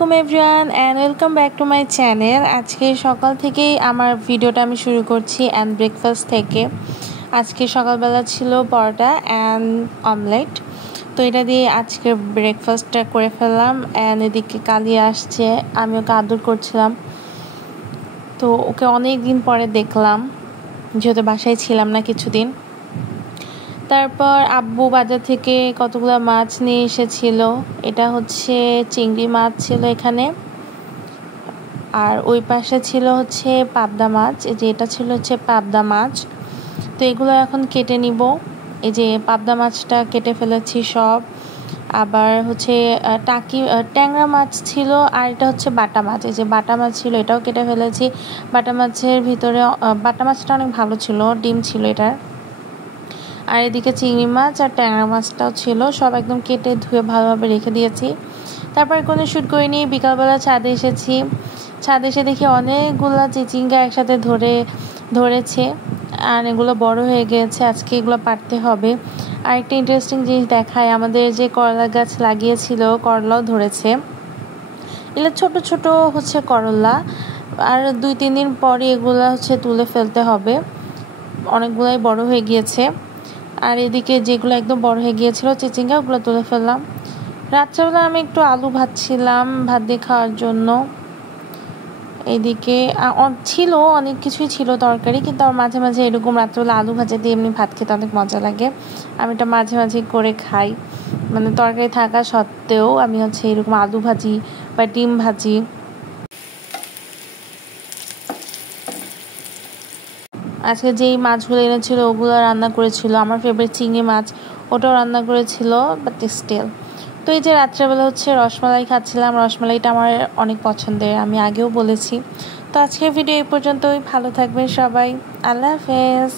আলাইকুম everyone and welcome back to my channel. আজকে সকাল থেকেই আমার ভিডিওটা আমি শুরু করছি অ্যান্ড ব্রেকফাস্ট থেকে। আজকে সকালবেলা ছিল পরোটা অ্যান্ড অমলেট, তো এটা দিয়ে আজকে ব্রেকফাস্টটা করে ফেললাম। অ্যান্ড এদিকে কালিয়া আসছে, আমি ওকে আদর করছিলাম, তো ওকে অনেক দিন পরে দেখলাম, যেহেতু বাসায় ছিলাম না কিছুদিন। তারপর আব্বু বাজার থেকে কতগুলো মাছ নিয়ে এসেছিল। এটা হচ্ছে চিংড়ি মাছ ছিল এখানে, আর ওই পাশে ছিল হচ্ছে পাবদা মাছ। এই যে এটা ছিল হচ্ছে পাবদা মাছ। তো এগুলো এখন কেটে নিব। এই যে পাবদা মাছটা কেটে ফেলেছি সব। আবার হচ্ছে ট্যাংরা মাছ ছিল, আর এটা হচ্ছে বাটা মাছ। এই যে বাটা মাছ ছিল, এটাও কেটে ফেলেছি। বাটা মাছের ভিতরে বাটা মাছটা অনেক ভালো ছিল, ডিম ছিল এটার। আর এদিকে চিংড়ি মাছ আর ট্যাংরা মাছটাও ছিল, সব একদম কেটে ধুয়ে ভালোভাবে রেখে দিয়েছি। তারপর কোনো শ্যুট করে নিয়ে বিকালবেলা ছাদে এসেছি। ছাদে এসে দেখি অনেকগুলো চিচিঙ্গা একসাথে ধরেছে, আর এগুলো বড় হয়ে গিয়েছে। আজকে এগুলো পাড়তে হবে। আর একটা ইন্টারেস্টিং জিনিস দেখায়, আমাদের যে করলা গাছ লাগিয়েছিল, করলাও ধরেছে। এগুলো ছোট ছোট হচ্ছে করলা, আর 2-3 দিন পরে এগুলো হচ্ছে তুলে ফেলতে হবে। অনেকগুলাই বড় হয়ে গিয়েছে। আর এদিকে যেগুলো একদম বড় হয়ে গিয়েছিল চিচিঙ্গা, ওগুলো তুলে ফেললাম। রাত্রেবেলা আমি একটু আলু ভাজছিলাম ভাত দিয়ে খাওয়ার জন্য। এইদিকে ছিল অনেক কিছুই ছিল তরকারি, কিন্তু আমার মাঝে মাঝে এরকম রাত্রেবেলা আলু ভাজা দিয়ে এমনি ভাত খেতে অনেক মজা লাগে। আমি এটা মাঝে মাঝে করে খাই, মানে তরকারি থাকা সত্ত্বেও আমি হচ্ছে এরকম আলু ভাজি বা ডিম ভাজি। আজকে যেই মাছগুলো এনেছিল ওগুলো রান্না করেছিল, আমার ফেভারিট চিংড়ি মাছ, ওটাও রান্না করেছিল, বাট স্টিল। তো এই যে রাত্রেবেলা হচ্ছে রসমালাই খাচ্ছিলাম। রসমালাইটা আমার অনেক পছন্দের, আমি আগেও বলেছি। তো আজকের ভিডিও এই পর্যন্তই। ভালো থাকবেন সবাই, আল্লাহ হাফেজ।